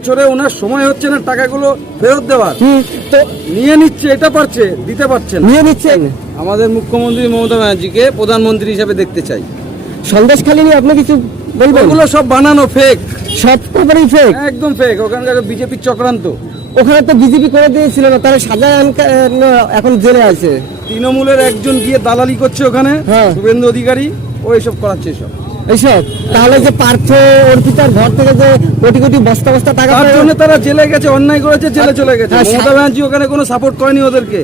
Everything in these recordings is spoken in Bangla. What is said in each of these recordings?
বছরে ওনার সময় হচ্ছে না টাকাগুলো ফেরত দেওয়ার, তো নিয়ে নিচ্ছে, এটা পারছে, দিতে পারছে না। নিয়ে নিচ্ছেন। আমাদের মুখ্যমন্ত্রী মমতা ব্যানার্জিকে প্রধানমন্ত্রী হিসেবে দেখতে চাই। সন্দেশখালী নিয়ে আপনি কিছু বলবেন? ওগুলো সব বানানো, ফেক, সব ব্যাপারেই ফেক, একদম ফেক। ওখানকার বিজেপির চক্রান্ত। ওখানে তো বিজেপি করে দিয়েছিল না, তারা সাজা এখন জেলে আছে। তৃণমূলের একজন গিয়ে দালালি করছে ওখানে, হ্যাঁ। শুভেন্দু অধিকারী, ও এইসব করাচ্ছে এসব। এইসব তাহলে যে পার্থ অর্পিতার ঘর থেকে যে কোটি কোটি বস্তা বস্তা টাকা তার জন্য তারা জেলে গেছে, অন্যায় করেছে, জেলে চলে গেছে। হ্যাঁ, মমতা ব্যানার্জি ওখানে কোনো সাপোর্ট করেনি ওদেরকে।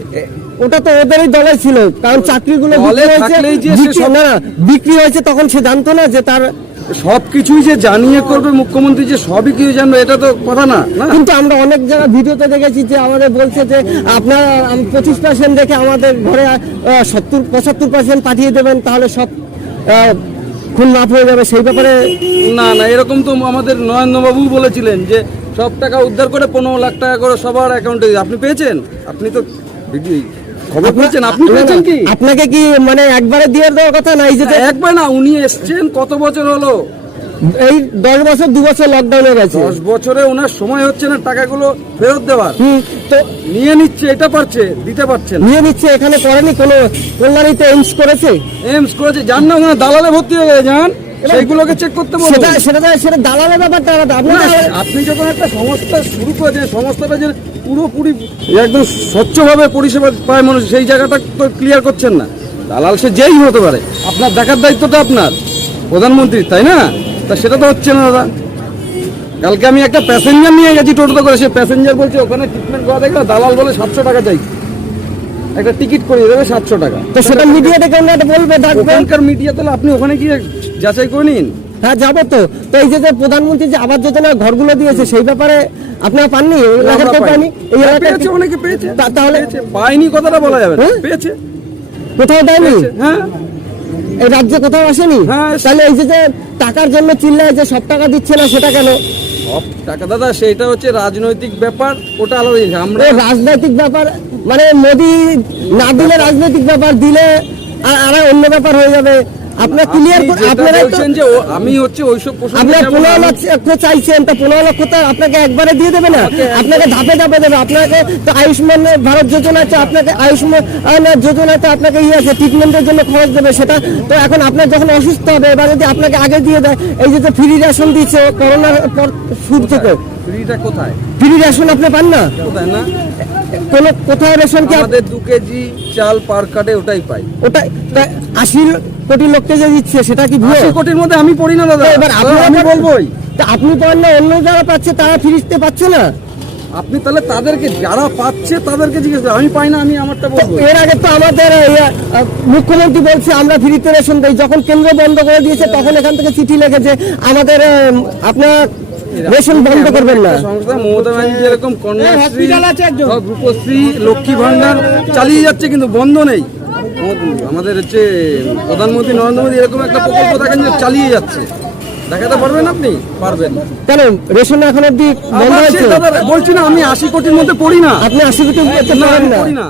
ওটা তো ওদেরই দলে ছিল, কারণ চাকরিগুলো দলে থাকলেই যে সে সব- বিক্রি হয়েছে, তখন সে জানতো না যে তার। সবকিছুই যে জানিয়ে করবে মুখ্যমন্ত্রী, যে সবই কিছু জানবে, এটা তো কথা না। কিন্তু আমরা অনেক জায়গায় ভিডিওতে দেখেছি যে আমাদের বলছে যে আপনারা 25% দেখে আমাদের ঘরে 70-75% পাঠিয়ে দেবেন, তাহলে সব খুন মাফ হয়ে যাবে। সেই ব্যাপারে না না, এরকম তো আমাদের নরেন্দ্রবাবু বলেছিলেন যে সব টাকা উদ্ধার করে 15 লাখ টাকা করে সবার অ্যাকাউন্টে। আপনি পেয়েছেন? আপনি তো ভিডিও খবর পেয়েছেন, আপনি পেয়েছেন কি? আপনাকে কি মানে একবারে দিয়ে দেওয়ার কথা না? এই যে একবার না, উনি এসছেন কত বছর হলো? এই 10 বছর 2 বছর লকডাউনে গেছে। 10 বছরে ওনার সময় হচ্ছে না টাকাগুলো ফেরত দেওয়ার, তো নিয়ে নিচ্ছে, এটা পারছে, দিতে পারছে না। নিয়ে নিচ্ছে। এখানে করেনি কোনো, কল্যাণীতে এইমস করেছে, এমস করেছে, যান না ওখানে দালালে ভর্তি হয়ে গেছে, যান সেইগুলোকে চেক করতে বলুন। সেটা দালালের ব্যাপারটা আলাদা। না, আপনি যখন একটা সংস্থা শুরু করেছেন, সংস্থাটা যে পুরোপুরি একদম স্বচ্ছভাবে পরিষেবা পায় মানুষ, সেই জায়গাটা তো ক্লিয়ার করছেন না। দালাল সে যেই হতে পারে, আপনার দেখার দায়িত্বটা আপনার প্রধানমন্ত্রী, তাই না? তা সেটা তো হচ্ছে না দাদা। কালকে আমি একটা প্যাসেঞ্জার নিয়ে গেছি টোটোতে করে, সে প্যাসেঞ্জার বলছে ওখানে ট্রিটমেন্ট করা দেখলে দালাল বলে 700 টাকা চাই, একটা টিকিট করিয়ে দেবে 700 টাকা। তো সেটা মিডিয়াতে কেন বলবে, ডাকবে? ওখানকার মিডিয়া, তাহলে আপনি ওখানে গিয়ে যাচাই করে নিন। হ্যাঁ, যাবো তো। তো এই যে প্রধানমন্ত্রী যে আবাস যোজনার ঘরগুলো দিয়েছে, সেই ব্যাপারে আপনারা পাননি? এই এলাকার কেউ পায়নি? এই এলাকায় পেয়েছে, অনেকে পেয়েছে। তাহলে পায়নি কথাটা বলা যাবে না, হ্যাঁ? পেয়েছে। কোথাও দেয়নি? হ্যাঁ, এই রাজ্যে কোথাও আসেনি? হ্যাঁ। তাহলে এই যে টাকার জন্য চিল্লায় যে সব টাকা দিচ্ছে না, সেটা কেন? সব টাকা দাদা, সেটা হচ্ছে রাজনৈতিক ব্যাপার, ওটা আলাদা জিনিস। আমরা এই রাজনৈতিক ব্যাপার মানে মোদি না দিলে রাজনৈতিক ব্যাপার, দিলে আর অন্য ব্যাপার হয়ে যাবে। আপনারা ক্লিয়ার, আপনারা বলছেন যে আমি হচ্ছে ওইসব প্রসঙ্গে আপনারা যাব না। 15 লক্ষ চাইছেন, তা 15 লক্ষ তো আপনাকে একবারে দিয়ে দেবে না, আপনাকে ধাপে ধাপে দেবে। আপনাকে তো আয়ুষ্মান ভারত যোজনা আছে, আপনাকে আয়ুষ্মান যোজনাতে আপনাকে আছে ট্রিটমেন্টের জন্য খরচ দেবে, সেটা তো এখন আপনার যখন অসুস্থ হবে, এবার যদি আপনাকে আগে দিয়ে দেয়, এই যে ফ্রি রেশন দিচ্ছে করোনার পর শুরু থেকে, ফ্রিটা কোথায়? ফ্রি রেশন আপনি পান না? কোথায় না? কোথায় রেশন কি আমাদের 2 কেজি চাল পার কার্ডে ওটাই পাই। ওটা 80 কোটি লোককে যে দিচ্ছে, সেটা কি ভুয়ো? 80 কোটির মধ্যে আমি পড়ি না দাদা। এবার আমি বলবোই, তা আপনি পান না, অন্য যারা পাচ্ছে তারা ফ্রিতে পাচ্ছে না। আপনি তাহলে তাদেরকে, যারা পাচ্ছে তাদেরকে জিজ্ঞেস করেন। আমি পাই না, আমি আমারটা বলবো। এর আগে তো আমাদের মুখ্যমন্ত্রী বলছে আমরা ফ্রিতে রেশন দেই, যখন কেন্দ্র বন্ধ করে দিয়েছে তখন এখান থেকে চিঠি লিখেছে আমাদের আপনার রেশন বন্ধ করবেন না। সংস্থা মমতা ব্যানার্জি যেরকম কন্যাশ্রী, রূপশ্রী, লক্ষ্মী ভান্ডার চালিয়ে যাচ্ছে, কিন্তু বন্ধ নেই। আমাদের হচ্ছে প্রধানমন্ত্রী নরেন্দ্র মোদী এরকম একটা প্রকল্প দেখেন যে চালিয়ে যাচ্ছে, দেখাতে পারবেন আপনি? পারবেন। কেন রেশন এখন অব্দি বন্ধ হয়েছে? বলছি না, আমি 80 কোটির মধ্যে পড়ি না। আপনি 80 কোটি পড়ি না।